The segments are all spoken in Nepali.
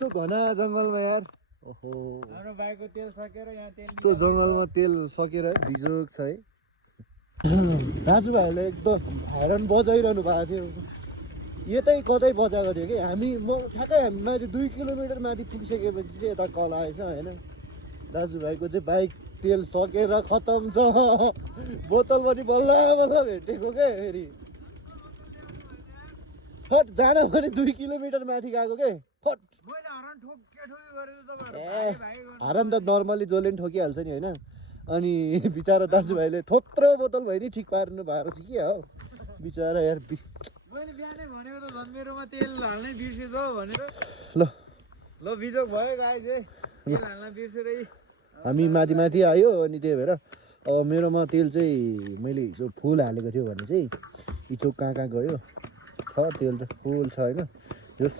यस्तो घना जङ्गलमा यार ओहो हाम्रो बाइकको तेल सकेर यहाँ तेल यस्तो जङ्गलमा तेल सकेर बिजोग छ है दाजुभाइहरूले एकदम हैरान बजाइरहनु भएको थियो यतै कतै बजाएको थियो कि म ठ्याक्कै हामी माथि 2 किलोमिटर माथि पुगिसकेपछि चाहिँ यता कल आएछ होइन दाजुभाइको चाहिँ बाइक तेल सकेर खतम छ बोतल पनि बल्ल बल्ल भेटेको क्या फेरि फट जान पनि 2 किलोमिटर माथि गएको के फट मैले हरान ठोके गरेर हरान त नर्मली जसले पनि ठोकिहाल्छ नि होइन अनि बिचरा दाजुभाइले थोत्रो बोतल भयो नि ठिक पार्नु भएको छ कि हो बिचरा यार मैले बिहानै भनेको त झन् मेरोमा तेल हाल्नै बिर्सेछ भनेर ल ल बिजोग भयो गाइस है तेल हाल्न बिर्सेरै हामी माथि माथि आयो अनि त्यही भएर अब मेरोमा तेल चाहिँ मैले हिजो फुल हालेको थियो भने चाहिँ इचोक कहाँ गयो छ तेल त फुल छ होइन यस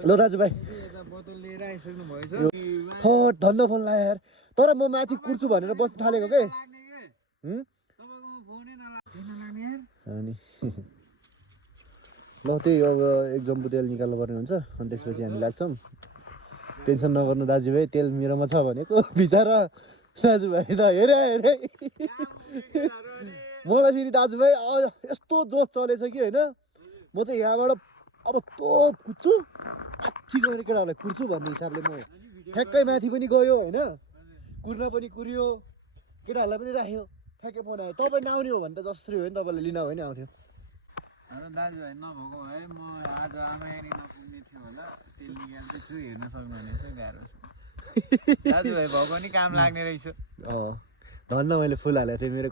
ल दाजुभाइ यता बोतल लिएर आइसक्नु भएछ फट धन्न फोन लाग्यो यार तर म माथि कुर्छु भनेर बस्नु थालेको के तपाईँकोमा फोनै नलाग्ने यार अनि ल त्यही अब एक जम्बु तेल निकाल्नु पर्ने हुन्छ अनि त्यसपछि हामी लाग्छौँ टेन्सन नगर्नु दाजुभाइ तेल मेरोमा छ भनेको बिचरा दाजुभाइ त हेरे मलाई फेरि दाजुभाइ यस्तो जोस चलेछ कि होइन म चाहिँ यहाँबाट अब तोप कुद्छु आठी गएर केटाहरूलाई कुर्छु भन्ने हिसाबले म ठ्याक्कै माथि पनि गयो होइन कुर्न पनि कुरियो केटाहरूलाई पनि राख्यो ठ्याक्कै फोन आयो तपाईँ नआउने हो भने त जसरी हो नि तपाईँलाई लिन भयो नि आउँथ्यो दाजुभाइ नभएको भए म आज आमायारी नपुग्ने थियो होला तेल निकाल्दैछु हेर्न सक्नुहुनेछ गाह्रो छ दाजुभाइ भएको नि काम लाग्ने रहेछ धन्न मैले फुल हालेको थिएँ मेरो